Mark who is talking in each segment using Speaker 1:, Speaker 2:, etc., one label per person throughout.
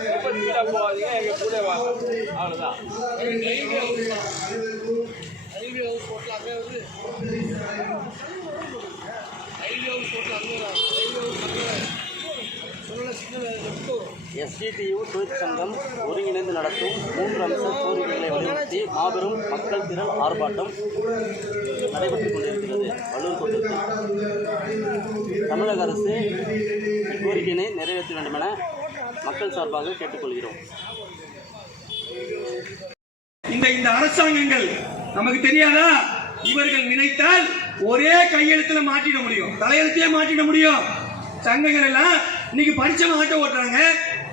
Speaker 1: பக்கம் போகாதீங்க எங்க கூட வாங்க அவ்வளவுதான்
Speaker 2: எஸ்டிடியு தொழிற்சங்கம் ஒருங்கிணைந்து நடத்தும் மூன்று அம்ச கோரிக்கைகளை வலியுறுத்தி மாபெரும் மக்கள் திரள் ஆர்ப்பாட்டம் நடைபெற்றுக் கொண்டிருக்கிறது. வள்ளூர் கோட்டத்தில் தமிழக அரசு இக்கோரிக்கையினை நிறைவேற்ற வேண்டும் என மக்கள் சார்பாக கேட்டுக்கொள்கிறோம்.
Speaker 3: இந்த இந்த அரசாங்கங்கள் நமக்கு தெரியாதா? இவர்கள் நினைத்தால் ஒரே கையெழுத்துல மாட்டிட முடியும். தலையெழுத்தையே மாட்டிட முடியும். சங்கங்கள் எல்லாம் இன்னைக்கு படிச்சவங்க ஆட்டோ ஓட்டுறாங்க.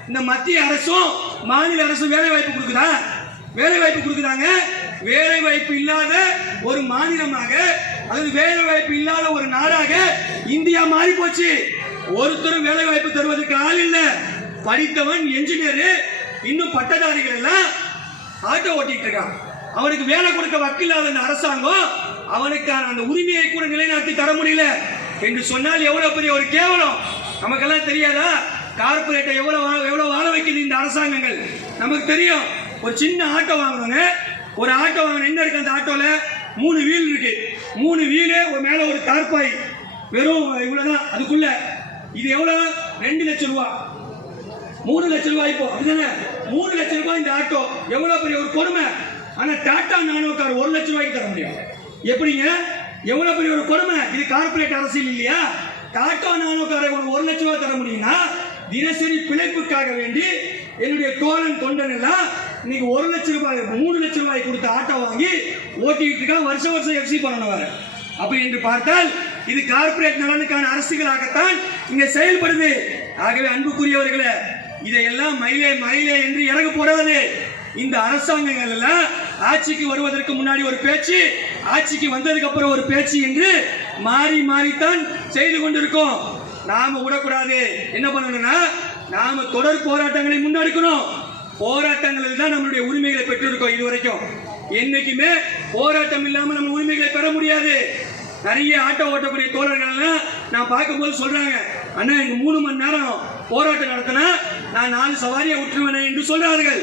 Speaker 3: இந்த மத்திய அரசும் மாநில அரசும் வேலை வாய்ப்பு கொடுக்குதா? வேலை வாய்ப்பு கொடுக்குறாங்க வேலை வாய்ப்பு இல்லாத ஒரு மாநிலமாக அதாவது வேலை வாய்ப்பு இல்லாத ஒரு நாடாக இந்தியா மாறி போச்சு ஒருத்தரும் வேலை வாய்ப்பு தருவதற்கு ஆள் இல்லை. படித்தவன் என்ஜினியர் இன்னும் பட்டதாரிகள் எல்லாம் ஆட்டோ ஓட்டிட்டு இருக்கான். அவனுக்கு வேலை கொடுக்க வக்கில்லாத அந்த அரசாங்கம் அவனுக்கான அந்த உரிமையை கூட நிலைநாட்டி தர முடியல. என்று சொன்னால் எவ்வளவு பெரிய ஒரு கேவலம்? நமக்கெல்லாம் தெரியாதா? கார்பரேட்டை எவ்வளவு வா- எவ்வளவு வாழ வைக்குது இந்த அரசாங்கங்கள்? நமக்கு தெரியும். ஒரு சின்ன ஆட்டோ வாங்கணுங்க. ஒரு ஆட்டோ வாங்கின என்ன இருக்கு அந்த ஆட்டோல மூணு வீல் இருக்கு. மூணு வீலு ஒரு மேல ஒரு தார்பாய் வெறும் இவ்வளவுதான். அதுக்குள்ள இது எவ்வளவு? ரெண்டு லட்சம் ரூபா. மூணு லட்சம் ரூபாய் இப்போ அப்படிதானே? மூணு லட்சம் ரூபாய் இந்த ஆட்டோ. எவ்வளவு பெரிய ஒரு கொடுமை. ஆனா டாடா நானோ கார் ஒரு லட்சம் ரூபாய்க்கு தர முடியும். எப்படிங்க? எவ்வளவு பெரிய ஒரு கொடுமை. இது கார்ப்பரேட் அரசியல் இல்லையா? டாடா நானோ காரை ஒரு லட்சம் ரூபாய் தர முடியும்னா தினசரி பிழைப்புக்காக வேண்டி என்னுடைய கோலன் தொண்டன் எல்லாம் இன்னைக்கு ஒரு லட்சம் ரூபாய் மூணு லட்சம் ரூபாய் கொடுத்த ஆட்டோ வாங்கி ஓட்டிக்கிட்டு இருக்கா. வருஷம் வருஷம் எஃப்சி பண்ணணும் வர அப்படி என்று பார்த்தால் இது கார்ப்பரேட் நலனுக்கான அரசுகளாகத்தான் இங்க செயல்படுது. ஆகவே அன்புக்குரியவர்களே இதையெல்லாம் மயிலே மயிலே என்று இறங்க போடாது இந்த அரசாங்கங்கள் எல்லாம் ஆட்சிக்கு வருவதற்கு முன்னாடி ஒரு பேச்சு ஆட்சிக்கு வந்ததுக்கு அப்புறம் ஒரு பேச்சு என்று மாறி மாறித்தான் செய்து கொண்டிருக்கோம். நாம விடக்கூடாது. என்ன பண்ணணும்னா நாம தொடர் போராட்டங்களை முன்னெடுக்கணும். போராட்டங்களில் தான் நம்மளுடைய உரிமைகளை பெற்றிருக்கோம் இதுவரைக்கும். என்னைக்குமே போராட்டம் இல்லாம நம்ம உரிமைகளை பெற முடியாது. நிறைய ஆட்டோ ஓட்டக்கூடிய தோழர்கள் நான் பார்க்கும்போது சொல்றாங்க அண்ணா எங்க மூணு மணி நேரம் போராட்டம் நடத்தினா நான் நாலு சவாரியை விட்டுருவேன் என்று சொல்றார்கள்.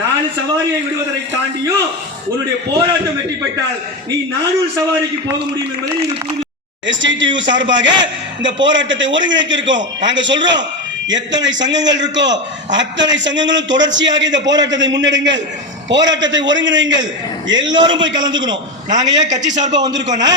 Speaker 3: நாலு சவாரியை விடுவதை தாண்டியும் உன்னுடைய போராட்டம் வெற்றி பெற்றால் நீ நானூறு சவாரிக்கு போக முடியும் என்பதை நீங்கள் புரிந்து எஸ்டிடியு சார்பாக இந்த போராட்டத்தை ஒருங்கிணைத்திருக்கோம். நாங்க சொல்றோம் எத்தனை சங்கங்கள் இருக்கோ அத்தனை சங்கங்களும் தொடர்ச்சியாக இந்த போராட்டத்தை முன்னெடுங்கள். போராட்டத்தை ஒருங்கிணைங்கள். எல்லாரும் போய் கலந்துக்கணும். நாங்க ஏன் கட்சி சார்பா வந்திருக்கோம்னா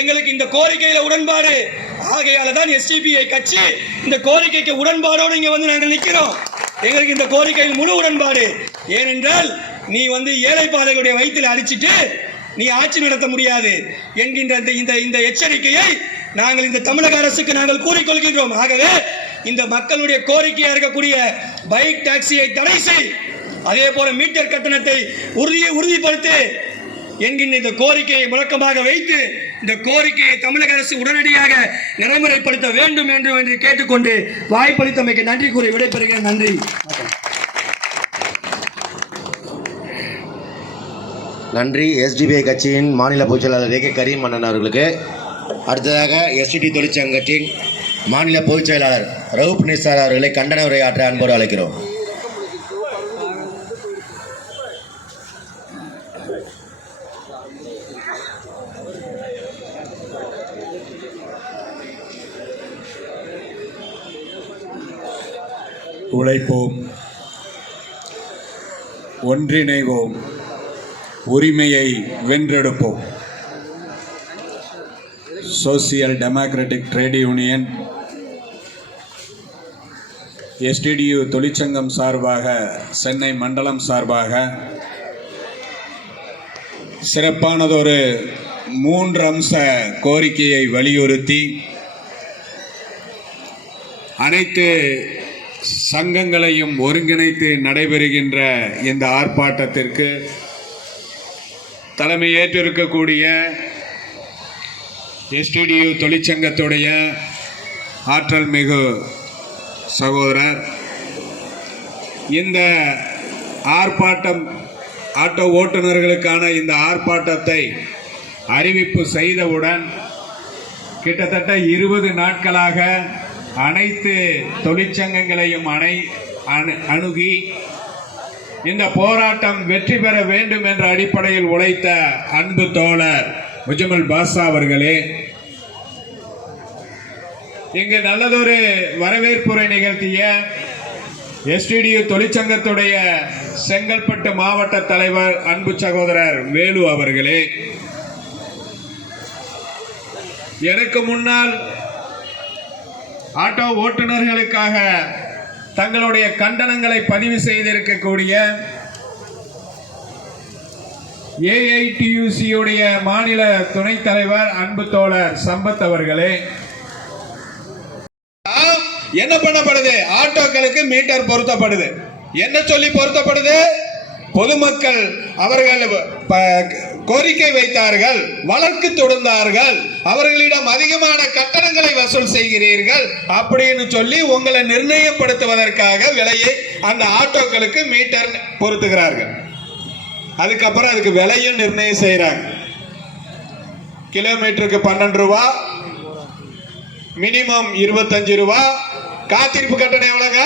Speaker 3: எங்களுக்கு இந்த கோரிக்கையில உடன்பாடு ஆகையால தான் எஸ்டிபிஐ கட்சி இந்த கோரிக்கைக்கு உடன்பாடோடு இங்கே வந்து நாங்கள் நிற்கிறோம் எங்களுக்கு இந்த கோரிக்கையில் முழு உடன்பாடு. ஏனென்றால் நீ வந்து ஏழை பாதைகளுடைய வயிற்றில் அடிச்சிட்டு நீ ஆட்சி நடத்த முடியாது என்கின்ற இந்த- இந்த எச்சரிக்கையை நாங்கள் இந்த தமிழக அரசுக்கு நாங்கள் கூறிக்கொள்கின்றோம். ஆகவே இந்த மக்களுடைய கோரிக்கையாக இருக்கக்கூடிய பைக் டாக்ஸியை தடை செய். அதே போல மீட்டர் கட்டணத்தை உறுதியை உறுதிப்படுத்தி. என்கின்ற இந்த கோரிக்கையை முழக்கமாக வைத்து இந்த கோரிக்கையை தமிழக அரசு உடனடியாக நடைமுறைப்படுத்த வேண்டும் என்று என்று கேட்டுக்கொண்டு வாய்ப்பளித்தமைக்கு நன்றி கூறி விடைபெறுகிறேன். நன்றி.
Speaker 4: நன்றி. எஸ்டிபிஐ கட்சியின் மாநில பொதுச்செயலாளர் ஏ கே கரீம் மன்னன் அவர்களுக்கு. அடுத்ததாக எஸ்டிடி தொழிற்சங்கத்தின் மாநில பொதுச் செயலாளர் ரவுப் நிசார் அவர்களை கண்டன உரையாற்ற அன்போடு அழைக்கிறோம்.
Speaker 5: உழைப்போம். ஒன்றிணைவோம். உரிமையை வென்றெடுப்போம். Social democratic trade union SDTU தொழிற்சங்கம் சார்பாக சென்னை மண்டலம் சார்பாக சிறப்பானதொரு மூன்று அம்ச கோரிக்கையை வலியுறுத்தி அனைத்து சங்கங்களையும் ஒருங்கிணைத்து நடைபெறுகின்ற இந்த ஆர்ப்பாட்டத்திற்கு தலைமையேற்றிருக்கக்கூடிய எஸ்டிடியு தொழிற்சங்கத்துடைய ஆற்றல் மிகு சகோதரர். இந்த ஆர்ப்பாட்டம் ஆட்டோ ஓட்டுநர்களுக்கான இந்த ஆர்ப்பாட்டத்தை அறிவிப்பு செய்தவுடன் கிட்டத்தட்ட இருபது நாட்களாக அனைத்து தொழிற்சங்கங்களையும் அணை அணு அணுகி இந்த போராட்டம் வெற்றி பெற வேண்டும் என்ற அடிப்படையில் உழைத்த அன்பு தோழர் முஜமல் பாஷா அவர்களே இங்கு நல்லதொரு வரவேற்புரை நிகழ்த்திய எஸ்டிடியு தொழிற்சங்கத்துடைய செங்கல்பட்டு மாவட்ட தலைவர் அன்பு சகோதரர் வேலு அவர்களே எனக்கு முன்னால் ஆட்டோ ஓட்டுநர்களுக்காக தங்களுடைய கண்டனங்களை பதிவு செய்திருக்கக்கூடிய ஏஐடியூசியுடைய மாநில துணைத் தலைவர் அன்பு தோழர் சம்பத் அவர்களே. என்ன பண்ணப்படுது? ஆட்டோக்களுக்கு மீட்டர் பொருத்தப்படுது. என்ன சொல்லி பொருத்தப்படுது? பொதுமக்கள் அவர்கள் கோரிக்கை வைத்தார்கள் வழக்கு தொடுந்தார்கள் அவர்களிடம் அதிகமான கட்டணங்களை வசூல் செய்கிறீர்கள் அப்படின்னு சொல்லி உங்களை நிர்ணயப்படுத்துவதற்காக விலையை அந்த ஆட்டோக்களுக்கு மீட்டர் பொருத்துகிறார்கள். அதுக்கப்புறம் அதுக்கு விலையும் நிர்ணயம் செய்கிறாங்க. கிலோமீட்டருக்கு பன்னெண்டு ரூபா மினிமம் இருபத்தஞ்சு ரூபா. காத்திருப்பு கட்டணம் எவ்வளோங்க?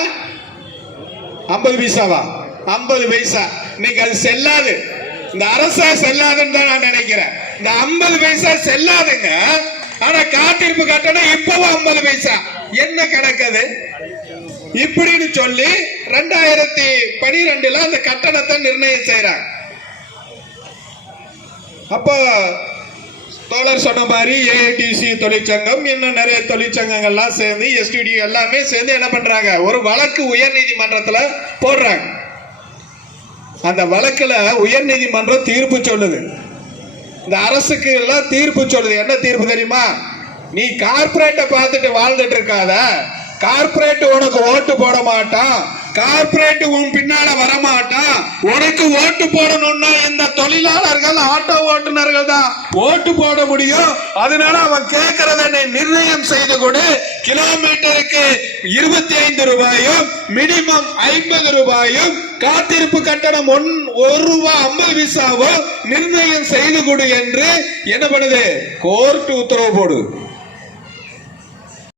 Speaker 5: ஐம்பது பைசாவா? ஐம்பது பைசா. இன்னைக்கு அது செல்லாது. இந்த அரசா செல்லாதுன்னு தான் நான் நினைக்கிறேன். இந்த ஐம்பது பைசா செல்லாதுங்க. ஆனா காத்திருப்பு கட்டணம் இப்பவும் ஐம்பது பைசா. என்ன கணக்கு இப்படின்னு சொல்லி ரெண்டாயிரத்தி பனிரெண்டுல அந்த கட்டணத்தை நிர்ணயம் செய்யறாங்க அப்போ தோழர் சொன்ன மாதிரி ஏஐடிசி தொழிற்சங்கம் இன்னும் நிறைய தொழிற்சங்கங்கள்லாம் சேர்ந்து எஸ்டிடி எல்லாமே சேர்ந்து என்ன பண்றாங்க? ஒரு வழக்கு உயர்நீதிமன்றத்துல போடுறாங்க. அந்த வழக்கில் உயர்நீதிமன்றம் தீர்ப்பு சொல்லுது. இந்த அரசுக்கு எல்லாம் தீர்ப்பு சொல்லுது. என்ன தீர்ப்பு தெரியுமா? நீ கார்ப்பரேட்டை பார்த்துட்டு வாழ்ந்துட்டு இருக்காத. கார்பரேட் உனக்கு ஓட்டு போட மாட்டான். கார்பரேட் உன் பின்னால வரமாட்டான் உனக்கு ஓட்டு போடணும்னா இந்த தொழிலாளர்கள் ஆட்டோ ஓட்டுநர்கள் தான் ஓட்டு போட முடியும். அதனால அவன் கேட்கறத நீ நிர்ணயம் செய்து கொடு. கிலோமீட்டருக்கு இருபத்தி ஐந்து ரூபாயும் மினிமம் ஐம்பது ரூபாயும் காத்திருப்பு கட்டணம் ஒன் ஒரு ரூபா ஐம்பது விசாவும் நிர்ணயம் செய்து கொடு என்று என்ன பண்ணுது? கோர்ட் உத்தரவு போடு.